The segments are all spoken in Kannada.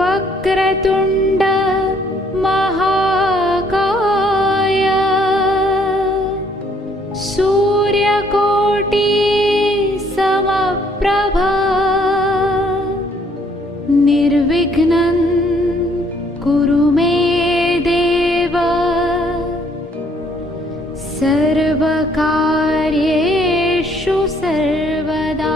वक्रतुण्ड महाकाय सूर्यकोटि समप्रभा निर्विघ्नं कुरु मे देव सर्वकार्येषु सर्वदा।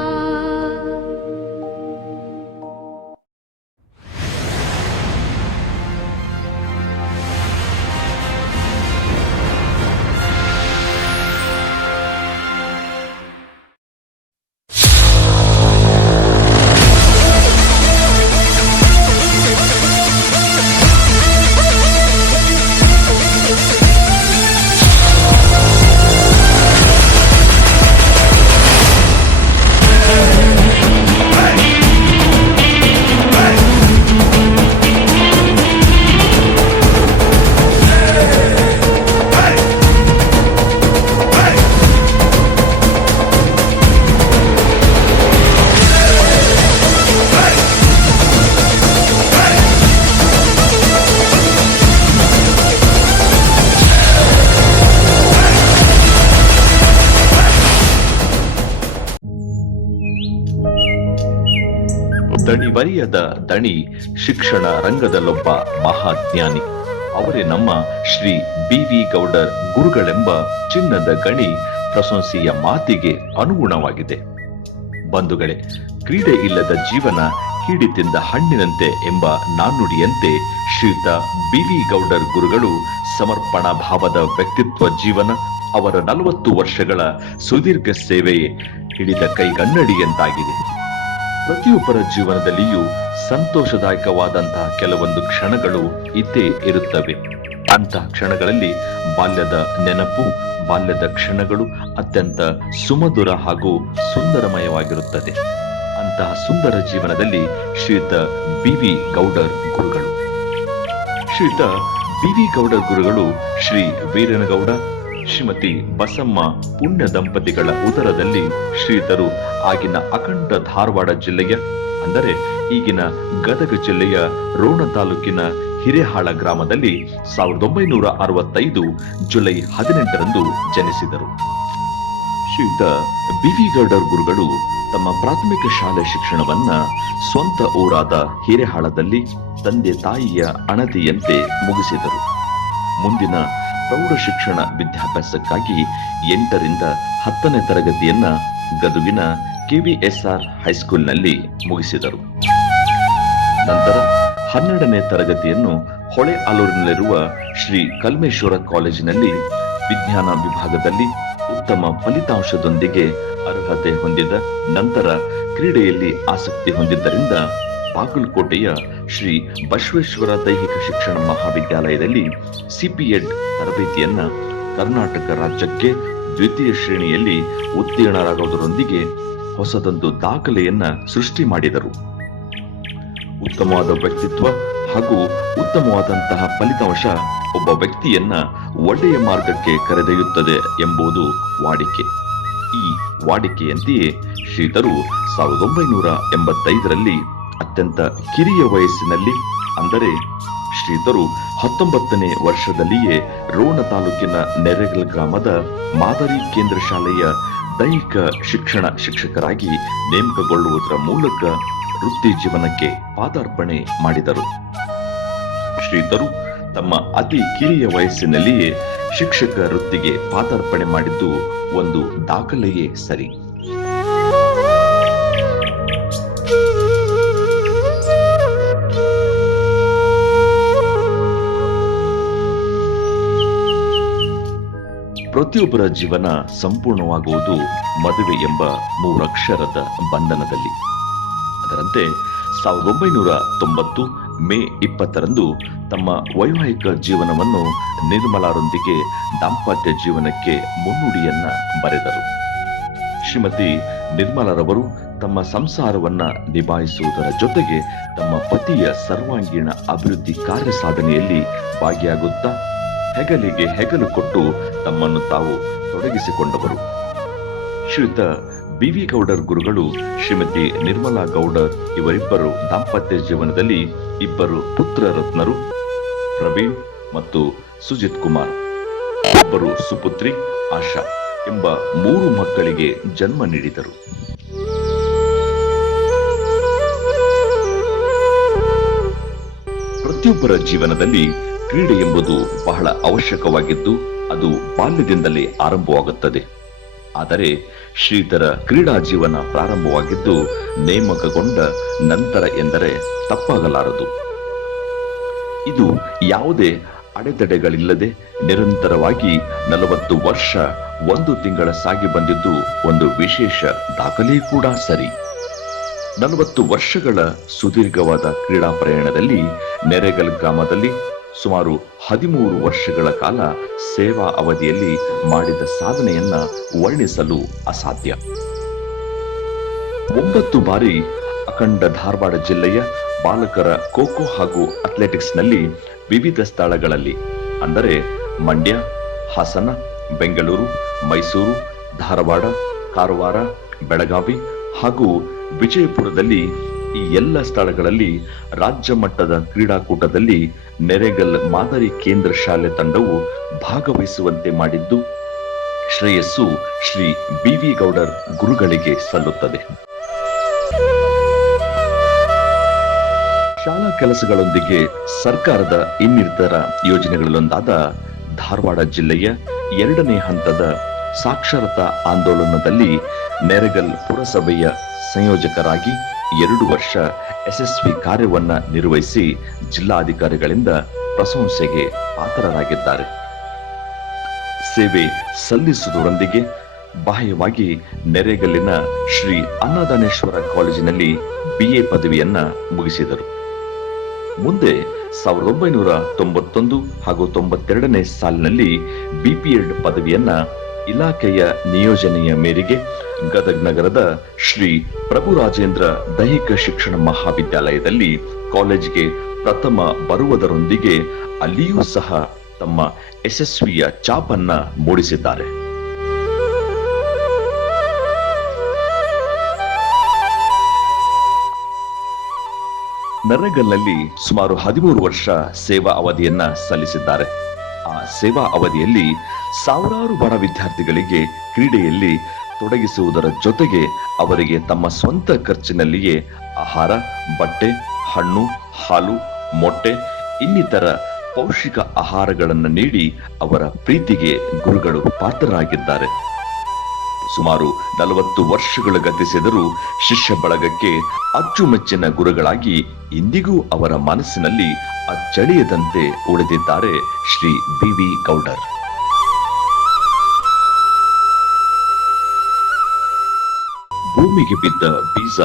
ದಣಿವರಿಯದ ದಣಿ ಶಿಕ್ಷಣ ರಂಗದಲ್ಲೊಬ್ಬ ಮಹಾಜ್ಞಾನಿ. ಅವರೇ ನಮ್ಮ ಶ್ರೀ ಬಿ.ವಿ. ಗೌಡರ್ ಗುರುಗಳೆಂಬ ಚಿನ್ನದ ಗಣಿ ಪ್ರಶಂಸೆಯ ಮಾತಿಗೆ ಅನುಗುಣವಾಗಿದೆ. ಬಂಧುಗಳೇ, ಕ್ರೀಡೆ ಇಲ್ಲದ ಜೀವನ ಕೀಡಿ ತಿಂದ ಹಣ್ಣಿನಂತೆ ಎಂಬ ನಾಣ್ಣುಡಿಯಂತೆ ಶ್ರೀಯುತ ಬಿ.ವಿ. ಗೌಡರ್ ಗುರುಗಳು ಸಮರ್ಪಣಾ ಭಾವದ ವ್ಯಕ್ತಿತ್ವ ಜೀವನ, ಅವರ 40 ವರ್ಷಗಳ ಸುದೀರ್ಘ ಸೇವೆಯೇ ಹಿಡಿದ ಕೈಗನ್ನಡಿಯಂತಾಗಿದೆ. ಪ್ರತಿಯೊಬ್ಬರ ಜೀವನದಲ್ಲಿಯೂ ಸಂತೋಷದಾಯಕವಾದಂತಹ ಕೆಲವೊಂದು ಕ್ಷಣಗಳು ಇದ್ದೇ ಇರುತ್ತವೆ. ಅಂತಹ ಕ್ಷಣಗಳಲ್ಲಿ ಬಾಲ್ಯದ ನೆನಪು, ಬಾಲ್ಯದ ಕ್ಷಣಗಳು ಅತ್ಯಂತ ಸುಮಧುರ ಹಾಗೂ ಸುಂದರಮಯವಾಗಿರುತ್ತದೆ. ಅಂತಹ ಸುಂದರ ಜೀವನದಲ್ಲಿ ಶ್ರೀಯುತ ಬಿ.ವಿ. ಗೌಡರ್ ಗುರುಗಳು. ಶ್ರೀಯುತ ಬಿ.ವಿ. ಗೌಡರ್ ಗುರುಗಳು ಶ್ರೀ ವೀರನಗೌಡ, ಶ್ರೀಮತಿ ಬಸಮ್ಮ ಪುಣ್ಯ ದಂಪತಿಗಳ ಉದರದಲ್ಲಿ ಶ್ರೀಯುತರು ಆಗಿನ ಅಖಂಡ ಧಾರವಾಡ ಜಿಲ್ಲೆಯ, ಅಂದರೆ ಈಗಿನ ಗದಗ ಜಿಲ್ಲೆಯ ರೋಣ ತಾಲೂಕಿನ ಹಿರೇಹಾಳ ಗ್ರಾಮದಲ್ಲಿ 1965 ಜುಲೈ 18ರಂದು ಜನಿಸಿದರು. ಶ್ರೀಯುತ ಬಿ.ವಿ. ಗೌಡರ್ ಗುರುಗಳು ತಮ್ಮ ಪ್ರಾಥಮಿಕ ಶಾಲೆ ಶಿಕ್ಷಣವನ್ನ ಸ್ವಂತ ಊರಾದ ಹಿರೇಹಾಳದಲ್ಲಿ ತಂದೆ ತಾಯಿಯ ಅಣತಿಯಂತೆ ಮುಗಿಸಿದರು. ಮುಂದಿನ ಪ್ರೌಢ ಶಿಕ್ಷಣ ವಿದ್ಯಾಭ್ಯಾಸಕ್ಕಾಗಿ 8ರಿಂದ 10ನೇ ತರಗತಿಯನ್ನ ಗದುಗಿನ KVSR ಹೈಸ್ಕೂಲ್ನಲ್ಲಿ ಮುಗಿಸಿದರು. ನಂತರ 12ನೇ ತರಗತಿಯನ್ನು ಹೊಳೆ ಆಲೂರಿನಲ್ಲಿರುವ ಶ್ರೀ ಕಲ್ಮೇಶ್ವರ ಕಾಲೇಜಿನಲ್ಲಿ ವಿಜ್ಞಾನ ವಿಭಾಗದಲ್ಲಿ ಉತ್ತಮ ಫಲಿತಾಂಶದೊಂದಿಗೆ ಅರ್ಹತೆ ಹೊಂದಿದ ನಂತರ ಕ್ರೀಡೆಯಲ್ಲಿ ಆಸಕ್ತಿ ಹೊಂದಿದ್ದರಿಂದ ಬಾಗಲಕೋಟೆಯ ಶ್ರೀ ಬಸವೇಶ್ವರ ದೈಹಿಕ ಶಿಕ್ಷಣ ಮಹಾವಿದ್ಯಾಲಯದಲ್ಲಿ CPED ತರಬೇತಿಯನ್ನ ಕರ್ನಾಟಕ ರಾಜ್ಯಕ್ಕೆ ದ್ವಿತೀಯ ಶ್ರೇಣಿಯಲ್ಲಿ ಉತ್ತೀರ್ಣರಾಗುವುದರೊಂದಿಗೆ ಹೊಸದೊಂದು ದಾಖಲೆಯನ್ನ ಸೃಷ್ಟಿ ಮಾಡಿದರು. ಉತ್ತಮವಾದ ವ್ಯಕ್ತಿತ್ವ ಹಾಗೂ ಉತ್ತಮವಾದಂತಹ ಫಲಿತಾಂಶ ಒಬ್ಬ ವ್ಯಕ್ತಿಯನ್ನ ಒಳ್ಳೆಯ ಮಾರ್ಗಕ್ಕೆ ಕರೆದೊಯ್ಯುತ್ತದೆ ಎಂಬುದು ವಾಡಿಕೆ. ಈ ವಾಡಿಕೆಯಂತೆಯೇ ಶ್ರೀತರು 1985ರಲ್ಲಿ ಅತ್ಯಂತ ಕಿರಿಯ ವಯಸ್ಸಿನಲ್ಲಿ, ಅಂದರೆ ಶ್ರೀತರು 19ನೇ ವರ್ಷದಲ್ಲಿಯೇ ರೋಣ ತಾಲೂಕಿನ ನೆರೆಗಲ್ ಗ್ರಾಮದ ಮಾದರಿ ಕೇಂದ್ರ ಶಾಲೆಯ ದೈಹಿಕ ಶಿಕ್ಷಣ ಶಿಕ್ಷಕರಾಗಿ ನೇಮಕಗೊಳ್ಳುವುದರ ಮೂಲಕ ವೃತ್ತಿ ಜೀವನಕ್ಕೆ ಪಾದಾರ್ಪಣೆ ಮಾಡಿದರು. ಶ್ರೀತರು ತಮ್ಮ ಅತಿ ಕಿರಿಯ ವಯಸ್ಸಿನಲ್ಲಿಯೇ ಶಿಕ್ಷಕ ವೃತ್ತಿಗೆ ಪಾದಾರ್ಪಣೆ ಮಾಡಿದ್ದು ಒಂದು ದಾಖಲೆಯೇ ಸರಿ. ಪ್ರತಿಯೊಬ್ಬರ ಜೀವನ ಸಂಪೂರ್ಣವಾಗುವುದು ಮದುವೆ ಎಂಬ 3 ಅಕ್ಷರದ ಬಂಧನದಲ್ಲಿ. ಅದರಂತೆ 1990 ಮೇ 20ರಂದು ತಮ್ಮ ವೈವಾಹಿಕ ಜೀವನವನ್ನು ನಿರ್ಮಲಾರೊಂದಿಗೆ ದಾಂಪತ್ಯ ಜೀವನಕ್ಕೆ ಮುನ್ನುಡಿಯನ್ನ ಬರೆದರು. ಶ್ರೀಮತಿ ನಿರ್ಮಲಾರವರು ತಮ್ಮ ಸಂಸಾರವನ್ನ ನಿಭಾಯಿಸುವುದರ ಜೊತೆಗೆ ತಮ್ಮ ಪತಿಯ ಸರ್ವಾಂಗೀಣ ಅಭಿವೃದ್ಧಿ ಕಾರ್ಯ ಸಾಧನೆಯಲ್ಲಿ ಭಾಗಿಯಾಗುತ್ತಾ ಹೆಗಲಿಗೆ ಹೆಗಲು ಕೊಟ್ಟು ತಮ್ಮನ್ನು ತಾವು ತೊಡಗಿಸಿಕೊಂಡವರು. ಶ್ರೀಯುತ BV ಗೌಡರ್ ಗುರುಗಳು ಶ್ರೀಮತಿ ನಿರ್ಮಲಾ ಗೌಡರ್ ಇವರಿಬ್ಬರು ದಾಂಪತ್ಯ ಜೀವನದಲ್ಲಿ ಇಬ್ಬರು ಪುತ್ರ ರತ್ನರು ಪ್ರವೀಣ್ ಮತ್ತು ಸುಜಿತ್ ಕುಮಾರ್, ಒಬ್ಬರು ಸುಪುತ್ರಿ ಆಶಾ ಎಂಬ 3 ಮಕ್ಕಳಿಗೆ ಜನ್ಮ ನೀಡಿದರು. ಪ್ರತಿಯೊಬ್ಬರ ಜೀವನದಲ್ಲಿ ಕ್ರೀಡೆ ಎಂಬುದು ಬಹಳ ಅವಶ್ಯಕವಾಗಿದ್ದು ಅದು ಬಾಲ್ಯದಿಂದಲೇ ಆರಂಭವಾಗುತ್ತದೆ. ಆದರೆ ಶ್ರೀಧರ ಕ್ರೀಡಾ ಜೀವನ ಪ್ರಾರಂಭವಾಗಿದ್ದು ನೇಮಕಗೊಂಡ ನಂತರ ಎಂದರೆ ತಪ್ಪಾಗಲಾರದು. ಇದು ಯಾವುದೇ ಅಡೆತಡೆಗಳಿಲ್ಲದೆ ನಿರಂತರವಾಗಿ 40 ವರ್ಷ 1 ತಿಂಗಳ ಸಾಗಿ ಬಂದಿದ್ದು ಒಂದು ವಿಶೇಷ ದಾಖಲೆ ಕೂಡ ಸರಿ. 40 ವರ್ಷಗಳ ಸುದೀರ್ಘವಾದ ಕ್ರೀಡಾ ಪ್ರಯಾಣದಲ್ಲಿ ನೆರೆಗಲ್ ಗ್ರಾಮದಲ್ಲಿ ಸುಮಾರು 13 ವರ್ಷಗಳ ಕಾಲ ಸೇವಾ ಅವಧಿಯಲ್ಲಿ ಮಾಡಿದ ಸಾಧನೆಯನ್ನ ವರ್ಣಿಸಲು ಅಸಾಧ್ಯ. 9 ಬಾರಿ ಅಖಂಡ ಧಾರವಾಡ ಜಿಲ್ಲೆಯ ಬಾಲಕರ ಖೋಖೋ ಹಾಗೂ ಅಥ್ಲೆಟಿಕ್ಸ್ನಲ್ಲಿ ವಿವಿಧ ಸ್ಥಳಗಳಲ್ಲಿ ಅಂದರೆ ಮಂಡ್ಯ, ಹಾಸನ, ಬೆಂಗಳೂರು, ಮೈಸೂರು, ಧಾರವಾಡ, ಕಾರವಾರ, ಬೆಳಗಾವಿ ಹಾಗೂ ವಿಜಯಪುರದಲ್ಲಿ ಈ ಎಲ್ಲ ಸ್ಥಳಗಳಲ್ಲಿ ರಾಜ್ಯ ಮಟ್ಟದ ಕ್ರೀಡಾಕೂಟದಲ್ಲಿ ನೆರೆಗಲ್ ಮಾದರಿ ಕೇಂದ್ರ ಶಾಲೆ ತಂಡವು ಭಾಗವಹಿಸುವಂತೆ ಮಾಡಿದ್ದು ಶ್ರೇಯಸ್ಸು ಶ್ರೀ BV ಗೌಡರ್ ಗುರುಗಳಿಗೆ ಸಲ್ಲುತ್ತದೆ. ಶಾಲಾ ಕೆಲಸಗಳೊಂದಿಗೆ ಸರ್ಕಾರದ ಇನ್ನಿತರ ಯೋಜನೆಗಳಲ್ಲೊಂದಾದ ಧಾರವಾಡ ಜಿಲ್ಲೆಯ 2ನೇ ಹಂತದ ಸಾಕ್ಷರತಾ ಆಂದೋಲನದಲ್ಲಿ ನೆರೆಗಲ್ ಪುರಸಭೆಯ ಸಂಯೋಜಕರಾಗಿ 2 ವರ್ಷ ಯಶಸ್ವಿ ಕಾರ್ಯವನ್ನ ನಿರ್ವಹಿಸಿ ಜಿಲ್ಲಾಧಿಕಾರಿಗಳಿಂದ ಪ್ರಶಂಸೆಗೆ ಪಾತ್ರರಾಗಿದ್ದಾರೆ. ಸೇವೆ ಸಲ್ಲಿಸುವುದರೊಂದಿಗೆ ಬಾಹ್ಯವಾಗಿ ನೆರೆಗಲ್ಲಿನ ಶ್ರೀ ಅನ್ನದಾನೇಶ್ವರ ಕಾಲೇಜಿನಲ್ಲಿ BA ಪದವಿಯನ್ನ ಮುಗಿಸಿದರು. ಮುಂದೆ 1991 ಹಾಗೂ 92ನೇ ಸಾಲಿನಲ್ಲಿ BPEd ಪದವಿಯನ್ನ ಇಲಾಖೆಯ ನಿಯೋಜನೆಯ ಮೇರೆಗೆ ಗದಗ ನಗರದ ಶ್ರೀ ಪ್ರಭುರಾಜೇಂದ್ರ ದೈಹಿಕ ಶಿಕ್ಷಣ ಮಹಾವಿದ್ಯಾಲಯದಲ್ಲಿ ಕಾಲೇಜಿಗೆ ಪ್ರಥಮ ಬರುವುದರೊಂದಿಗೆ ಅಲ್ಲಿಯೂ ಸಹ ತಮ್ಮ ಯಶಸ್ವಿಯ ಛಾಪನ್ನ ಮೂಡಿಸಿದ್ದಾರೆ. ನೆರೆಗಲ್ನಲ್ಲಿ ಸುಮಾರು 13 ವರ್ಷ ಸೇವಾ ಅವಧಿಯನ್ನ ಸಲ್ಲಿಸಿದ್ದಾರೆ. ಆ ಸೇವಾ ಅವಧಿಯಲ್ಲಿ ಸಾವಿರಾರು ಬಡ ವಿದ್ಯಾರ್ಥಿಗಳಿಗೆ ಕ್ರೀಡೆಯಲ್ಲಿ ತೊಡಗಿಸುವುದರ ಜೊತೆಗೆ ಅವರಿಗೆ ತಮ್ಮ ಸ್ವಂತ ಖರ್ಚಿನಲ್ಲಿಯೇ ಆಹಾರ, ಬಟ್ಟೆ, ಹಣ್ಣು, ಹಾಲು, ಮೊಟ್ಟೆ ಇನ್ನಿತರ ಪೌಷ್ಟಿಕ ಆಹಾರಗಳನ್ನು ನೀಡಿ ಅವರ ಪ್ರೀತಿಗೆ ಗುರುಗಳು ಪಾತ್ರರಾಗಿದ್ದಾರೆ. ಸುಮಾರು 40 ವರ್ಷಗಳು ಗತಿಸಿದರೂ ಶಿಷ್ಯ ಬಳಗಕ್ಕೆ ಅಚ್ಚುಮೆಚ್ಚಿನ ಗುರುಗಳಾಗಿ ಇಂದಿಗೂ ಅವರ ಮನಸ್ಸಿನಲ್ಲಿ ಅಚ್ಚಳಿಯದಂತೆ ಉಳಿದಿದ್ದಾರೆ ಶ್ರೀ BV ಗೌಡರ್. ಭೂಮಿಗೆ ಬಿದ್ದ ಬೀಜ,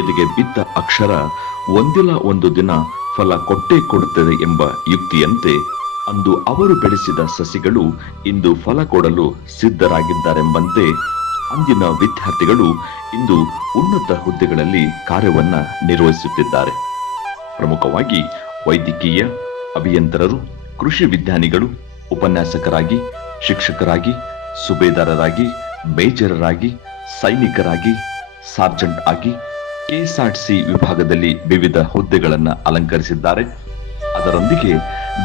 ಎದೆಗೆ ಬಿದ್ದ ಅಕ್ಷರ ಒಂದಿಲ್ಲ ಒಂದು ದಿನ ಫಲ ಕೊಟ್ಟೇ ಕೊಡುತ್ತದೆ ಎಂಬ ಯುಕ್ತಿಯಂತೆ ಅಂದು ಅವರು ಬೆಳೆಸಿದ ಸಸಿಗಳು ಇಂದು ಫಲ ಕೊಡಲು ಸಿದ್ಧರಾಗಿದ್ದಾರೆಂಬಂತೆ ಅಂದಿನ ವಿದ್ಯಾರ್ಥಿಗಳು ಇಂದು ಉನ್ನತ ಹುದ್ದೆಗಳಲ್ಲಿ ಕಾರ್ಯವನ್ನ ನಿರ್ವಹಿಸುತ್ತಿದ್ದಾರೆ. ಪ್ರಮುಖವಾಗಿ ವೈದ್ಯಕೀಯ, ಅಭಿಯಂತರರು, ಕೃಷಿ ವಿಜ್ಞಾನಿಗಳು, ಉಪನ್ಯಾಸಕರಾಗಿ, ಶಿಕ್ಷಕರಾಗಿ, ಸುಬೇದಾರರಾಗಿ, ಮೇಜರರಾಗಿ, ಸೈನಿಕರಾಗಿ, ಸಾರ್ಜೆಂಟ್ ಆಗಿ KSRTC ವಿಭಾಗದಲ್ಲಿ ವಿವಿಧ ಹುದ್ದೆಗಳನ್ನು ಅಲಂಕರಿಸಿದ್ದಾರೆ. ಅದರೊಂದಿಗೆ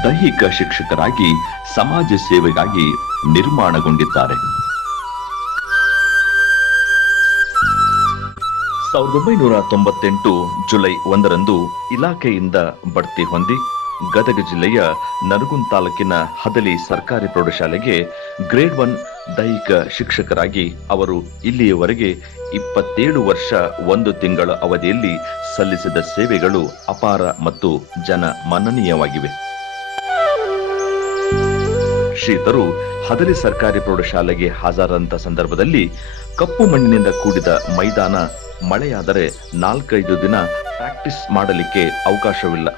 ದೈಹಿಕ ಶಿಕ್ಷಕರಾಗಿ ಸಮಾಜ ಸೇವೆಗಾಗಿ ನಿರ್ಮಾಣಗೊಂಡಿದ್ದಾರೆ. 1998 ಜುಲೈ 1ರಂದು ಇಲಾಖೆಯಿಂದ ಬಡ್ತಿ ಹೊಂದಿ ಗದಗ ಜಿಲ್ಲೆಯ ನರಗುಂದ ತಾಲೂಕಿನ ಹದಲಿ ಸರ್ಕಾರಿ ಪ್ರೌಢಶಾಲೆಗೆ ಗ್ರೇಡ್ 1 ದೈಹಿಕ ಶಿಕ್ಷಕರಾಗಿ ಅವರು ಇಲ್ಲಿಯವರೆಗೆ 27 ವರ್ಷ 1 ತಿಂಗಳ ಅವಧಿಯಲ್ಲಿ ಸಲ್ಲಿಸಿದ ಸೇವೆಗಳು ಅಪಾರ ಮತ್ತು ಜನ ಮನ್ನಣೀಯವಾಗಿವೆ. ಶ್ರೀತರು ಹದಲಿ ಸರ್ಕಾರಿ ಪ್ರೌಢಶಾಲೆಗೆ ಹಾಜರಾದಂತ ಸಂದರ್ಭದಲ್ಲಿ ಕಪ್ಪು ಮಣ್ಣಿನಿಂದ ಕೂಡಿದ ಮೈದಾನ, ಮಳೆಯಾದರೆ 4-5 ದಿನ ಪ್ರಾಕ್ಟೀಸ್ ಮಾಡಲಿಕ್ಕೆ ಅವಕಾಶವಿಲ್ಲ.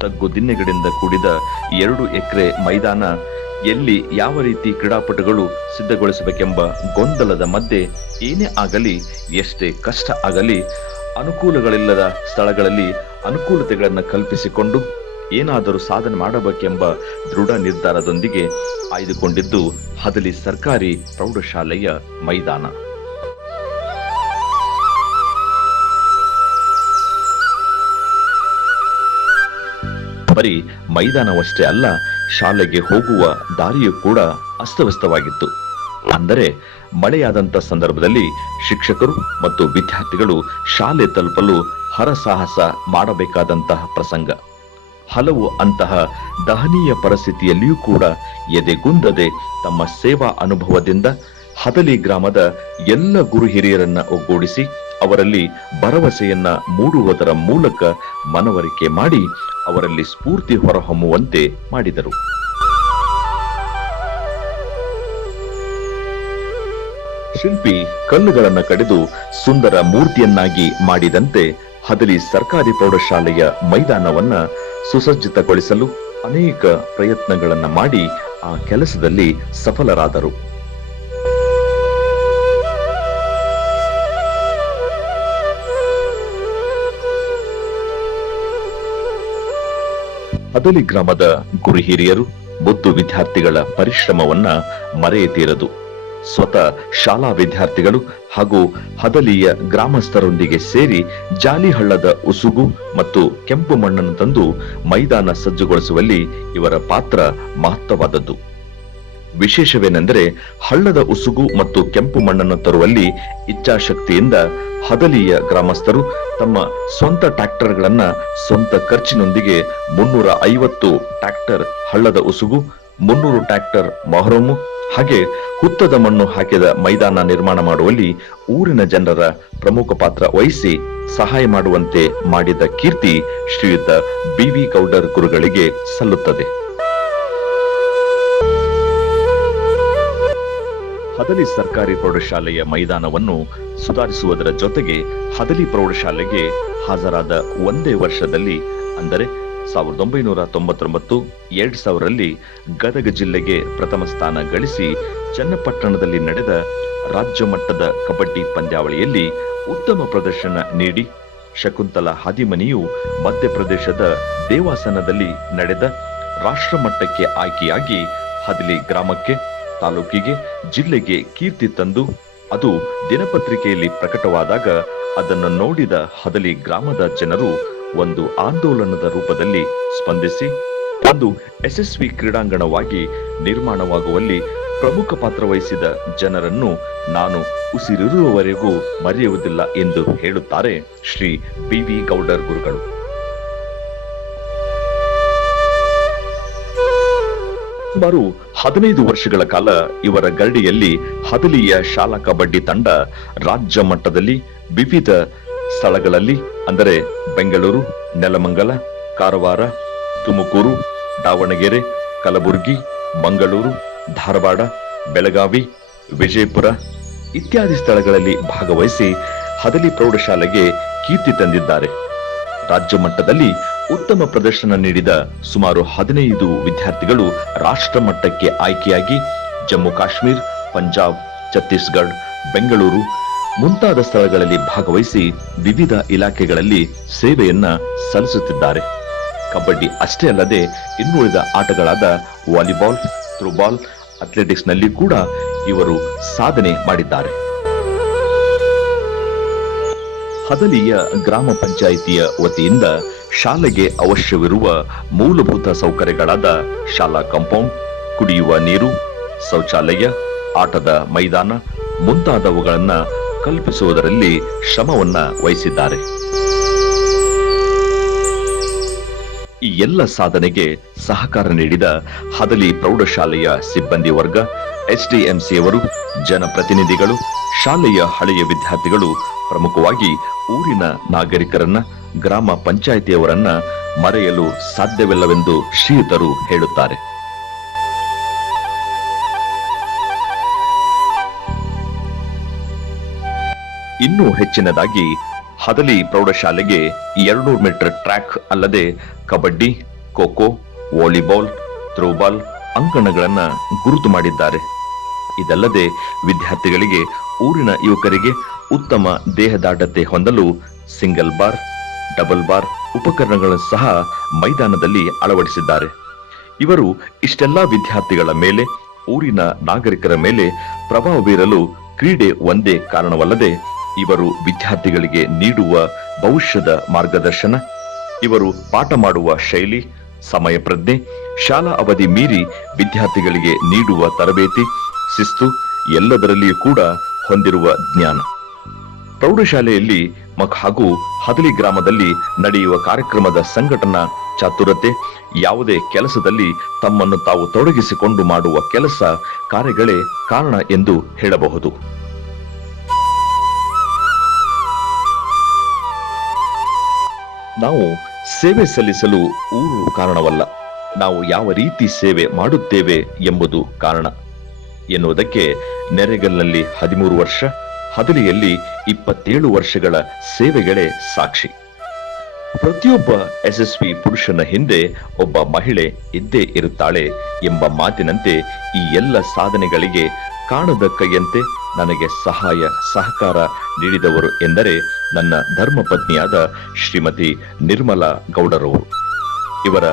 ತಗ್ಗು ದಿನ್ನೆಗಳಿಂದ ಕೂಡಿದ 2 ಎಕರೆ ಮೈದಾನ ಎಲ್ಲಿ ಯಾವ ರೀತಿ ಕ್ರೀಡಾಪಟುಗಳು ಸಿದ್ಧಗೊಳಿಸಬೇಕೆಂಬ ಗೊಂದಲದ ಮಧ್ಯೆ ಏನೇ ಆಗಲಿ, ಎಷ್ಟೇ ಕಷ್ಟ ಆಗಲಿ, ಅನುಕೂಲಗಳಿಲ್ಲದ ಸ್ಥಳಗಳಲ್ಲಿ ಅನುಕೂಲತೆಗಳನ್ನು ಕಲ್ಪಿಸಿಕೊಂಡು ಏನಾದರೂ ಸಾಧನೆ ಮಾಡಬೇಕೆಂಬ ದೃಢ ನಿರ್ಧಾರದೊಂದಿಗೆ ಆಯ್ದುಕೊಂಡಿದ್ದು ಹದಲಿ ಸರ್ಕಾರಿ ಪ್ರೌಢಶಾಲೆಯ ಮೈದಾನ. ಬರೀ ಮೈದಾನವಷ್ಟೇ ಅಲ್ಲ, ಶಾಲೆಗೆ ಹೋಗುವ ದಾರಿಯೂ ಕೂಡ ಅಸ್ತವ್ಯಸ್ತವಾಗಿತ್ತು. ಅಂದರೆ ಮಳೆಯಾದಂತ ಸಂದರ್ಭದಲ್ಲಿ ಶಿಕ್ಷಕರು ಮತ್ತು ವಿದ್ಯಾರ್ಥಿಗಳು ಶಾಲೆ ತಲುಪಲು ಹರಸಾಹಸ ಮಾಡಬೇಕಾದಂತಹ ಪ್ರಸಂಗ. ಹಲವು ಅಂತಹ ದಹನೀಯ ಪರಿಸ್ಥಿತಿಯಲ್ಲಿಯೂ ಕೂಡ ಎದೆಗುಂದದೆ ತಮ್ಮ ಸೇವಾ ಅನುಭವದಿಂದ ಹದಲಿ ಗ್ರಾಮದ ಎಲ್ಲ ಗುರು ಹಿರಿಯರನ್ನ ಒಗ್ಗೂಡಿಸಿ ಅವರಲ್ಲಿ ಭರವಸೆಯನ್ನ ಮೂಡುವುದರ ಮೂಲಕ ಮನವರಿಕೆ ಮಾಡಿ ಅವರಲ್ಲಿ ಸ್ಫೂರ್ತಿ ಹೊರಹೊಮ್ಮುವಂತೆ ಮಾಡಿದರು. ಶಿಲ್ಪಿ ಕಲ್ಲುಗಳನ್ನು ಕಡೆದು ಸುಂದರ ಮೂರ್ತಿಯನ್ನಾಗಿ ಮಾಡಿದಂತೆ ಹದಲಿ ಸರ್ಕಾರಿ ಪ್ರೌಢಶಾಲೆಯ ಮೈದಾನವನ್ನ ಸುಸಜ್ಜಿತಗೊಳಿಸಲು ಅನೇಕ ಪ್ರಯತ್ನಗಳನ್ನ ಮಾಡಿ ಆ ಕೆಲಸದಲ್ಲಿ ಸಫಲರಾದರು. ಹದಲಿ ಗ್ರಾಮದ ಗುರು ಹಿರಿಯರು ಮುದ್ದು ವಿದ್ಯಾರ್ಥಿಗಳ ಪರಿಶ್ರಮವನ್ನ ಮರೆಯತೀರದು. ಸ್ವತಃ ಶಾಲಾ ವಿದ್ಯಾರ್ಥಿಗಳು ಹಾಗೂ ಹದಲಿಯ ಗ್ರಾಮಸ್ಥರೊಂದಿಗೆ ಸೇರಿ ಜಾಲಿಹಳ್ಳದ ಉಸುಗು ಮತ್ತು ಕೆಂಪು ಮಣ್ಣನ್ನು ತಂದು ಮೈದಾನ ಸಜ್ಜುಗೊಳಿಸುವಲ್ಲಿ ಇವರ ಪಾತ್ರ ಮಹತ್ವವಾದದ್ದು. ವಿಶೇಷವೇನೆಂದರೆ ಹಳ್ಳದ ಉಸುಗು ಮತ್ತು ಕೆಂಪು ಮಣ್ಣನ್ನು ತರುವಲ್ಲಿ ಇಚ್ಛಾಶಕ್ತಿಯಿಂದ ಹದಲಿಯ ಗ್ರಾಮಸ್ಥರು ತಮ್ಮ ಸ್ವಂತ ಟ್ರ್ಯಾಕ್ಟರ್ಗಳನ್ನ ಸ್ವಂತ ಖರ್ಚಿನೊಂದಿಗೆ 350 ಟ್ರ್ಯಾಕ್ಟರ್ ಹಳ್ಳದ ಉಸುಗು, 300 ಟ್ರ್ಯಾಕ್ಟರ್ ಮೊಹರಮ್ಮು ಹಾಗೆ ಹುತ್ತದ ಮಣ್ಣು ಹಾಕಿದ ಮೈದಾನ ನಿರ್ಮಾಣ ಮಾಡುವಲ್ಲಿ ಊರಿನ ಜನರ ಪ್ರಮುಖ ಪಾತ್ರ ವಹಿಸಿ ಸಹಾಯ ಮಾಡುವಂತೆ ಮಾಡಿದ ಕೀರ್ತಿ ಶ್ರೀಯುತ ಬಿ.ವಿ. ಗೌಡರ್ ಗುರುಗಳಿಗೆ ಸಲ್ಲುತ್ತದೆ. ಹದಲಿ ಸರ್ಕಾರಿ ಪ್ರೌಢಶಾಲೆಯ ಮೈದಾನವನ್ನು ಸುಧಾರಿಸುವುದರ ಜೊತೆಗೆ ಹದಲಿ ಪ್ರೌಢಶಾಲೆಗೆ ಹಾಜರಾದ ಒಂದೇ ವರ್ಷದಲ್ಲಿ ಅಂದರೆ 1999 2000ರಲ್ಲಿ ಗದಗ ಜಿಲ್ಲೆಗೆ ಪ್ರಥಮ ಸ್ಥಾನ ಗಳಿಸಿ ಚನ್ನಪಟ್ಟಣದಲ್ಲಿ ನಡೆದ ರಾಜ್ಯ ಮಟ್ಟದ ಕಬಡ್ಡಿ ಪಂದ್ಯಾವಳಿಯಲ್ಲಿ ಉತ್ತಮ ಪ್ರದರ್ಶನ ನೀಡಿ ಶಕುಂತಲಾ ಹಾದಿಮನಿಯು ಮಧ್ಯಪ್ರದೇಶದ ದೇವಾಸನದಲ್ಲಿ ನಡೆದ ರಾಷ್ಟ್ರ ಮಟ್ಟಕ್ಕೆ ಆಯ್ಕೆಯಾಗಿ ಹದಲಿ ಗ್ರಾಮಕ್ಕೆ, ತಾಲೂಕಿಗೆ, ಜಿಲ್ಲೆಗೆ ಕೀರ್ತಿ ತಂದು ಅದು ದಿನಪತ್ರಿಕೆಯಲ್ಲಿ ಪ್ರಕಟವಾದಾಗ ಅದನ್ನು ನೋಡಿದ ಹದಲಿ ಗ್ರಾಮದ ಜನರು ಒಂದು ಆಂದೋಲನದ ರೂಪದಲ್ಲಿ ಸ್ಪಂದಿಸಿ ಒಂದು ಯಶಸ್ವಿ ಕ್ರೀಡಾಂಗಣವಾಗಿ ನಿರ್ಮಾಣವಾಗುವಲ್ಲಿ ಪ್ರಮುಖ ಪಾತ್ರ ವಹಿಸಿದ ಜನರನ್ನು ನಾನು ಉಸಿರಿರುವವರೆಗೂ ಮರೆಯುವುದಿಲ್ಲ ಎಂದು ಹೇಳುತ್ತಾರೆ ಶ್ರೀ ಬಿ.ವಿ. ಗೌಡರ್ ಗುರುಗಳು. ಸುಮಾರು 15 ವರ್ಷಗಳ ಕಾಲ ಇವರ ಗರಡಿಯಲ್ಲಿ ಹದಲಿಯ ಶಾಲಾ ಕಬಡ್ಡಿ ತಂಡ ರಾಜ್ಯ ಮಟ್ಟದಲ್ಲಿ ವಿವಿಧ ಸ್ಥಳಗಳಲ್ಲಿ ಅಂದರೆ ಬೆಂಗಳೂರು, ನೆಲಮಂಗಲ, ಕಾರವಾರ, ತುಮಕೂರು, ದಾವಣಗೆರೆ, ಕಲಬುರಗಿ, ಮಂಗಳೂರು, ಧಾರವಾಡ, ಬೆಳಗಾವಿ, ವಿಜಯಪುರ ಇತ್ಯಾದಿ ಸ್ಥಳಗಳಲ್ಲಿ ಭಾಗವಹಿಸಿ ಹದಲಿ ಪ್ರೌಢಶಾಲೆಗೆ ಕೀರ್ತಿ ತಂದಿದ್ದಾರೆ. ರಾಜ್ಯ ಮಟ್ಟದಲ್ಲಿ ಉತ್ತಮ ಪ್ರದರ್ಶನ ನೀಡಿದ ಸುಮಾರು 15 ವಿದ್ಯಾರ್ಥಿಗಳು ರಾಷ್ಟ್ರ ಮಟ್ಟಕ್ಕೆ ಆಯ್ಕೆಯಾಗಿ ಜಮ್ಮು ಕಾಶ್ಮೀರ್, ಪಂಜಾಬ್, ಛತ್ತೀಸ್ಗಢ, ಬೆಂಗಳೂರು ಮುಂತಾದ ಸ್ಥಳಗಳಲ್ಲಿ ಭಾಗವಹಿಸಿ ವಿವಿಧ ಇಲಾಖೆಗಳಲ್ಲಿ ಸೇವೆಯನ್ನ ಸಲ್ಲಿಸುತ್ತಿದ್ದಾರೆ. ಕಬಡ್ಡಿ ಅಷ್ಟೇ ಅಲ್ಲದೆ ಇನ್ನುಳಿದ ಆಟಗಳಾದ ವಾಲಿಬಾಲ್, ಥ್ರೋಬಾಲ್, ಅಥ್ಲೆಟಿಕ್ಸ್ ನಲ್ಲಿ ಕೂಡ ಇವರು ಸಾಧನೆ ಮಾಡಿದ್ದಾರೆ. ಹದಲಿಯ ಗ್ರಾಮ ಪಂಚಾಯಿತಿಯ ವತಿಯಿಂದ ಶಾಲೆಗೆ ಅವಶ್ಯವಿರುವ ಮೂಲಭೂತ ಸೌಕರ್ಯಗಳಾದ ಶಾಲಾ ಕಾಂಪೌಂಡ್, ಕುಡಿಯುವ ನೀರು, ಶೌಚಾಲಯ, ಆಟದ ಮೈದಾನ ಮುಂತಾದವುಗಳನ್ನ ಕಲ್ಪಿಸುವುದರಲ್ಲಿ ಶ್ರಮವನ್ನ ವಹಿಸಿದ್ದಾರೆ. ಈ ಎಲ್ಲ ಸಾಧನೆಗೆ ಸಹಕಾರ ನೀಡಿದ ಹದಲಿ ಪ್ರೌಢಶಾಲೆಯ ಸಿಬ್ಬಂದಿ ವರ್ಗ, ಎಸ್ಡಿಎಂಸಿಯವರು, ಜನಪ್ರತಿನಿಧಿಗಳು, ಶಾಲೆಯ ಹಳೆಯ ವಿದ್ಯಾರ್ಥಿಗಳು, ಪ್ರಮುಖವಾಗಿ ಊರಿನ ನಾಗರಿಕರನ್ನ, ಗ್ರಾಮ ಪಂಚಾಯಿತಿಯವರನ್ನ ಮರೆಯಲು ಸಾಧ್ಯವಿಲ್ಲವೆಂದು ಶ್ರೀಯುತರು ಹೇಳುತ್ತಾರೆ. ಇನ್ನೂ ಹೆಚ್ಚಿನದಾಗಿ ಹದಲಿ ಪ್ರೌಢಶಾಲೆಗೆ 200 ಮೀಟರ್ ಟ್ರ್ಯಾಕ್ ಅಲ್ಲದೆ ಕಬಡ್ಡಿ, ಖೋಖೋ, ವಾಲಿಬಾಲ್, ಥ್ರೋಬಾಲ್ ಅಂಕಣಗಳನ್ನ ಗುರುತು ಮಾಡಿದ್ದಾರೆ. ಇದಲ್ಲದೆ ವಿದ್ಯಾರ್ಥಿಗಳಿಗೆ, ಊರಿನ ಯುವಕರಿಗೆ ಉತ್ತಮ ದೇಹದಾಢ್ಯತೆ ಹೊಂದಲು ಸಿಂಗಲ್ ಬಾರ್, ಡಬಲ್ ಬಾರ್ ಉಪಕರಣಗಳನ್ನು ಸಹ ಮೈದಾನದಲ್ಲಿ ಅಳವಡಿಸಿದ್ದಾರೆ. ಇವರು ಇಷ್ಟೆಲ್ಲಾ ವಿದ್ಯಾರ್ಥಿಗಳ ಮೇಲೆ, ಊರಿನ ನಾಗರಿಕರ ಮೇಲೆ ಪ್ರಭಾವ ಬೀರಲು ಕ್ರೀಡೆ ಒಂದೇ ಕಾರಣವಲ್ಲದೆ ಇವರು ವಿದ್ಯಾರ್ಥಿಗಳಿಗೆ ನೀಡುವ ಭವಿಷ್ಯದ ಮಾರ್ಗದರ್ಶನ, ಇವರು ಪಾಠ ಮಾಡುವ ಶೈಲಿ, ಸಮಯ ಪ್ರಜ್ಞೆ, ಶಾಲಾ ಅವಧಿ ಮೀರಿ ವಿದ್ಯಾರ್ಥಿಗಳಿಗೆ ನೀಡುವ ತರಬೇತಿ, ಶಿಸ್ತು ಎಲ್ಲದರಲ್ಲಿಯೂ ಕೂಡ ಹೊಂದಿರುವ ಜ್ಞಾನ. ಪ್ರೌಢಶಾಲೆಯಲ್ಲಿ ಹಾಗೂ ಹದಲಿ ಗ್ರಾಮದಲ್ಲಿ ನಡೆಯುವ ಕಾರ್ಯಕ್ರಮದ ಸಂಘಟನಾ ಚಾತುರತೆ, ಯಾವುದೇ ಕೆಲಸದಲ್ಲಿ ತಮ್ಮನ್ನು ತಾವು ತೊಡಗಿಸಿಕೊಂಡು ಮಾಡುವ ಕೆಲಸ ಕಾರ್ಯಗಳೇ ಕಾರಣ ಎಂದು ಹೇಳಬಹುದು. ನಾವು ಸೇವೆ ಸಲ್ಲಿಸಲು ಊರು ಕಾರಣವಲ್ಲ, ನಾವು ಯಾವ ರೀತಿ ಸೇವೆ ಮಾಡುತ್ತೇವೆ ಎಂಬುದು ಕಾರಣ ಎನ್ನುವುದಕ್ಕೆ ನೆರೆಗಲ್ನಲ್ಲಿ 13 ವರ್ಷ, ಹದಲಿಯಲ್ಲಿ 27 ವರ್ಷಗಳ ಸೇವೆಗಳೇ ಸಾಕ್ಷಿ. ಪ್ರತಿಯೊಬ್ಬ ಯಶಸ್ವಿ ಪುರುಷನ ಹಿಂದೆ ಒಬ್ಬ ಮಹಿಳೆ ಇದ್ದೇ ಇರುತ್ತಾಳೆ ಎಂಬ ಮಾತಿನಂತೆ ಈ ಎಲ್ಲ ಸಾಧನೆಗಳಿಗೆ ಕಾಣದ ಕೈಯಂತೆ ನನಗೆ ಸಹಾಯ ಸಹಕಾರ ನೀಡಿದವರು ಎಂದರೆ ನನ್ನ ಧರ್ಮಪತ್ನಿಯಾದ ಶ್ರೀಮತಿ ನಿರ್ಮಲಾ ಗೌಡರವರು. ಇವರ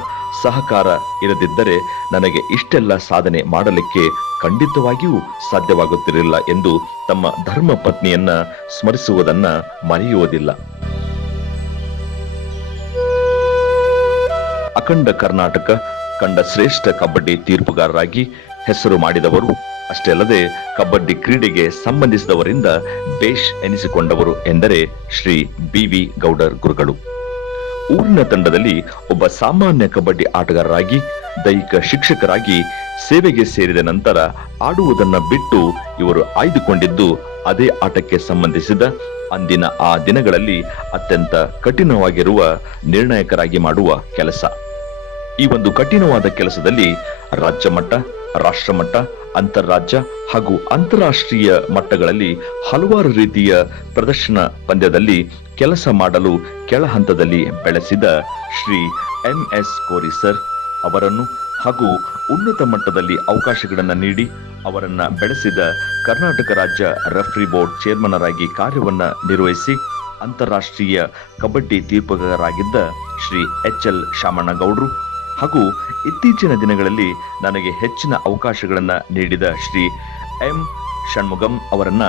ಸಹಕಾರ ಇರದಿದ್ದರೆ ನನಗೆ ಇಷ್ಟೆಲ್ಲ ಸಾಧನೆ ಮಾಡಲಿಕ್ಕೆ ಖಂಡಿತವಾಗಿಯೂ ಸಾಧ್ಯವಾಗುತ್ತಿರಲಿಲ್ಲ ಎಂದು ತಮ್ಮ ಧರ್ಮ ಪತ್ನಿಯನ್ನ ಸ್ಮರಿಸುವುದನ್ನ ಮರೆಯುವುದಿಲ್ಲ. ಅಖಂಡ ಕರ್ನಾಟಕ ಕಂಡ ಶ್ರೇಷ್ಠ ಕಬಡ್ಡಿ ತೀರ್ಪುಗಾರರಾಗಿ ಹೆಸರು ಮಾಡಿದವರು. ಅಷ್ಟೇ ಅಲ್ಲದೆ ಕಬಡ್ಡಿ ಕ್ರೀಡೆಗೆ ಸಂಬಂಧಿಸಿದವರಿಂದ ಬೇಷ್ ಎನಿಸಿಕೊಂಡವರು ಎಂದರೆ ಶ್ರೀ ಬಿ.ವಿ. ಗೌಡರ್ ಗುರುಗಳು. ಊರಿನ ತಂಡದಲ್ಲಿ ಒಬ್ಬ ಸಾಮಾನ್ಯ ಕಬಡ್ಡಿ ಆಟಗಾರರಾಗಿ, ದೈಹಿಕ ಶಿಕ್ಷಕರಾಗಿ ಸೇವೆಗೆ ಸೇರಿದ ನಂತರ ಆಡುವುದನ್ನ ಬಿಟ್ಟು ಇವರು ಆಯ್ದುಕೊಂಡಿದ್ದು ಅದೇ ಆಟಕ್ಕೆ ಸಂಬಂಧಿಸಿದ ಅಂದಿನ ಆ ದಿನಗಳಲ್ಲಿ ಅತ್ಯಂತ ಕಠಿಣವಾಗಿರುವ ನಿರ್ಣಾಯಕರಾಗಿ ಮಾಡುವ ಕೆಲಸ. ಈ ಒಂದು ಕಠಿಣವಾದ ಕೆಲಸದಲ್ಲಿ ರಾಜ್ಯ ಮಟ್ಟ, ರಾಷ್ಟ್ರಮಟ್ಟ, ಅಂತಾರಾಜ್ಯ ಹಾಗೂ ಅಂತಾರಾಷ್ಟ್ರೀಯ ಮಟ್ಟಗಳಲ್ಲಿ ಹಲವಾರು ರೀತಿಯ ಪ್ರದರ್ಶನ ಪಂದ್ಯದಲ್ಲಿ ಕೆಲಸ ಮಾಡಲು ಕೆಳ ಹಂತದಲ್ಲಿ ಬೆಳೆಸಿದ ಶ್ರೀ ಎಂ.ಎಸ್. ಕೋರಿ ಸರ್ ಅವರನ್ನು ಹಾಗೂ ಉನ್ನತ ಮಟ್ಟದಲ್ಲಿ ಅವಕಾಶಗಳನ್ನು ನೀಡಿ ಅವರನ್ನ ಬೆಳೆಸಿದ ಕರ್ನಾಟಕ ರಾಜ್ಯ ರೆಫ್ರಿ ಬೋರ್ಡ್ ಚೇರ್ಮನ್ ಆಗಿ ಕಾರ್ಯವನ್ನ ನಿರ್ವಹಿಸಿ ಅಂತಾರಾಷ್ಟ್ರೀಯ ಕಬಡ್ಡಿ ತೀರ್ಪುಗಾರರಾಗಿದ್ದ ಶ್ರೀ ಎಚ್.ಎಲ್. ಶಾಮಣ್ಣಗೌಡರು ಹಾಗೂ ಇತ್ತೀಚಿನ ದಿನಗಳಲ್ಲಿ ನನಗೆ ಹೆಚ್ಚಿನ ಅವಕಾಶಗಳನ್ನ ನೀಡಿದ ಶ್ರೀ ಎಂ. ಷಣ್ಮುಗಂ ಅವರನ್ನ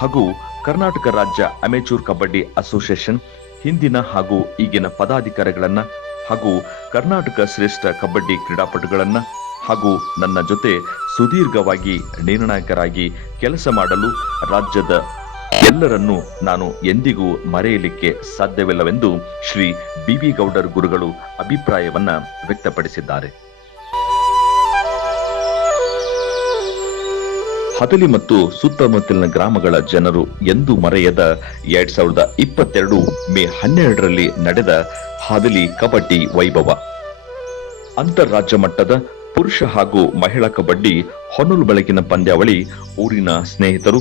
ಹಾಗೂ ಕರ್ನಾಟಕ ರಾಜ್ಯ ಅಮೆಚೂರ್ ಕಬಡ್ಡಿ ಅಸೋಸಿಯೇಷನ್ ಹಿಂದಿನ ಹಾಗೂ ಈಗಿನ ಪದಾಧಿಕಾರಿಗಳನ್ನ ಹಾಗೂ ಕರ್ನಾಟಕ ಶ್ರೇಷ್ಠ ಕಬಡ್ಡಿ ಕ್ರೀಡಾಪಟುಗಳನ್ನ ಹಾಗೂ ನನ್ನ ಜೊತೆ ಸುದೀರ್ಘವಾಗಿ ನಿರ್ಣಾಯಕರಾಗಿ ಕೆಲಸ ಮಾಡಲು ರಾಜ್ಯದ ಎಲ್ಲರನ್ನೂ ನಾನು ಎಂದಿಗೂ ಮರೆಯಲಿಕ್ಕೆ ಸಾಧ್ಯವಿಲ್ಲವೆಂದು ಶ್ರೀ ಬಿ.ವಿ. ಗೌಡರ್ ಗುರುಗಳು ಅಭಿಪ್ರಾಯವನ್ನ ವ್ಯಕ್ತಪಡಿಸಿದ್ದಾರೆ. ಹದಲಿ ಮತ್ತು ಸುತ್ತಮುತ್ತಲಿನ ಗ್ರಾಮಗಳ ಜನರು ಎಂದೂ ಮರೆಯದ 2022 ಮೇ 12ರಲ್ಲಿ ನಡೆದ ಹದಲಿ ಕಬಡ್ಡಿ ವೈಭವ. ಅಂತಾರಾಜ್ಯ ಮಟ್ಟದ ಪುರುಷ ಹಾಗೂ ಮಹಿಳಾ ಕಬಡ್ಡಿ ಹೊನಲು ಬೆಳಕಿನ ಪಂದ್ಯಾವಳಿ ಊರಿನ ಸ್ನೇಹಿತರು,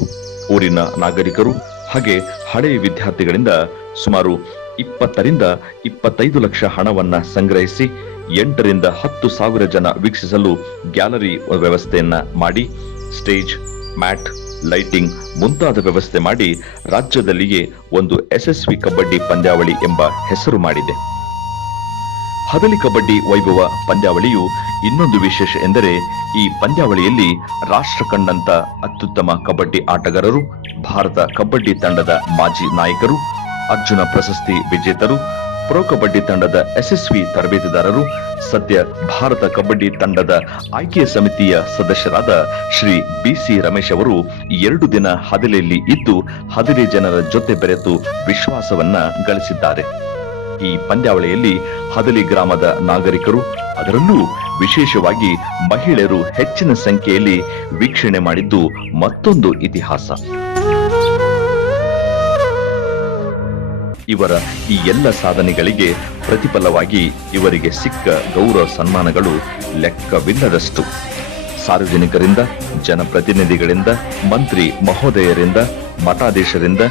ಊರಿನ ನಾಗರಿಕರು ಹಾಗೆ ಹಳೆಯ ವಿದ್ಯಾರ್ಥಿಗಳಿಂದ ಸುಮಾರು 20ರಿಂದ 25 ಲಕ್ಷ ಹಣವನ್ನ ಸಂಗ್ರಹಿಸಿ 8ರಿಂದ 10 ಸಾವಿರ ಜನ ವೀಕ್ಷಿಸಲು ಗ್ಯಾಲರಿ ವ್ಯವಸ್ಥೆಯನ್ನ ಮಾಡಿ ಸ್ಟೇಜ್, ಮ್ಯಾಟ್, ಲೈಟಿಂಗ್ ಮುಂತಾದ ವ್ಯವಸ್ಥೆ ಮಾಡಿ ರಾಜ್ಯದಲ್ಲಿಯೇ ಒಂದು ಯಶಸ್ವಿ ಕಬಡ್ಡಿ ಪಂದ್ಯಾವಳಿ ಎಂಬ ಹೆಸರು ಮಾಡಿದೆ. ಹದಲಿ ಕಬಡ್ಡಿ ವೈಭವ ಪಂದ್ಯಾವಳಿಯು ಇನ್ನೊಂದು ವಿಶೇಷ ಎಂದರೆ ಈ ಪಂದ್ಯಾವಳಿಯಲ್ಲಿ ರಾಷ್ಟ್ರ ಕಂಡಂತ ಅತ್ಯುತ್ತಮ ಕಬಡ್ಡಿ ಆಟಗಾರರು, ಭಾರತ ಕಬಡ್ಡಿ ತಂಡದ ಮಾಜಿ ನಾಯಕರು, ಅರ್ಜುನ ಪ್ರಶಸ್ತಿ ವಿಜೇತರು, ಪ್ರೊ ಕಬಡ್ಡಿ ತಂಡದ ಯಶಸ್ವಿ ತರಬೇತುದಾರರು, ಸದ್ಯ ಭಾರತ ಕಬಡ್ಡಿ ತಂಡದ ಆಯ್ಕೆ ಸಮಿತಿಯ ಸದಸ್ಯರಾದ ಶ್ರೀ ಬಿ.ಸಿ. ರಮೇಶ್ ಅವರು 2 ದಿನ ಹದಲಿಯಲ್ಲಿ ಇದ್ದು ಹದಲಿ ಜನರ ಜೊತೆ ಬೆರೆತು ವಿಶ್ವಾಸವನ್ನ ಗಳಿಸಿದ್ದಾರೆ. ಈ ಪಂದ್ಯಾವಳಿಯಲ್ಲಿ ಹದಲಿ ಗ್ರಾಮದ ನಾಗರಿಕರು, ಅದರಲ್ಲೂ ವಿಶೇಷವಾಗಿ ಮಹಿಳೆಯರು ಹೆಚ್ಚಿನ ಸಂಖ್ಯೆಯಲ್ಲಿ ವೀಕ್ಷಣೆ ಮಾಡಿದ್ದು ಮತ್ತೊಂದು ಇತಿಹಾಸ. ಇವರ ಈ ಎಲ್ಲ ಸಾಧನೆಗಳಿಗೆ ಪ್ರತಿಫಲವಾಗಿ ಇವರಿಗೆ ಸಿಕ್ಕ ಗೌರವ ಸನ್ಮಾನಗಳು ಲೆಕ್ಕವಿಲ್ಲದಷ್ಟು. ಸಾರ್ವಜನಿಕರಿಂದ, ಜನಪ್ರತಿನಿಧಿಗಳಿಂದ, ಮಂತ್ರಿ ಮಹೋದಯರಿಂದ, ಮಠಾಧೀಶರಿಂದ,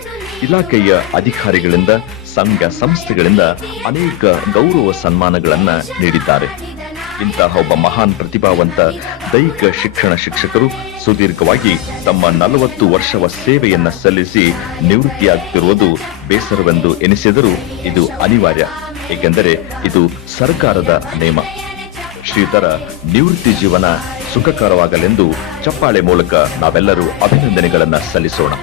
ಇಲಾಖೆಯ ಅಧಿಕಾರಿಗಳಿಂದ, ಸಂಘ ಸಂಸ್ಥೆಗಳಿಂದ ಅನೇಕ ಗೌರವ ಸನ್ಮಾನಗಳನ್ನ ನೀಡಿದ್ದಾರೆ. ಇಂತಹ ಒಬ್ಬ ಮಹಾನ್ ಪ್ರತಿಭಾವಂತ ದೈಹಿಕ ಶಿಕ್ಷಣ ಶಿಕ್ಷಕರು ಸುದೀರ್ಘವಾಗಿ ತಮ್ಮ 40 ವರ್ಷವ ಸೇವೆಯನ್ನ ಸಲ್ಲಿಸಿ ನಿವೃತ್ತಿಯಾಗುತ್ತಿರುವುದು ಬೇಸರವೆಂದು ಎನಿಸಿದರೂ ಇದು ಅನಿವಾರ್ಯ, ಏಕೆಂದರೆ ಇದು ಸರ್ಕಾರದ ನೇಮ. ಶ್ರೀತರ ನಿವೃತ್ತಿ ಜೀವನ ಸುಖಕರವಾಗಲೆಂದು ಚಪ್ಪಾಳೆ ಮೂಲಕ ನಾವೆಲ್ಲರೂ ಅಭಿನಂದನೆಗಳನ್ನ ಸಲ್ಲಿಸೋಣ.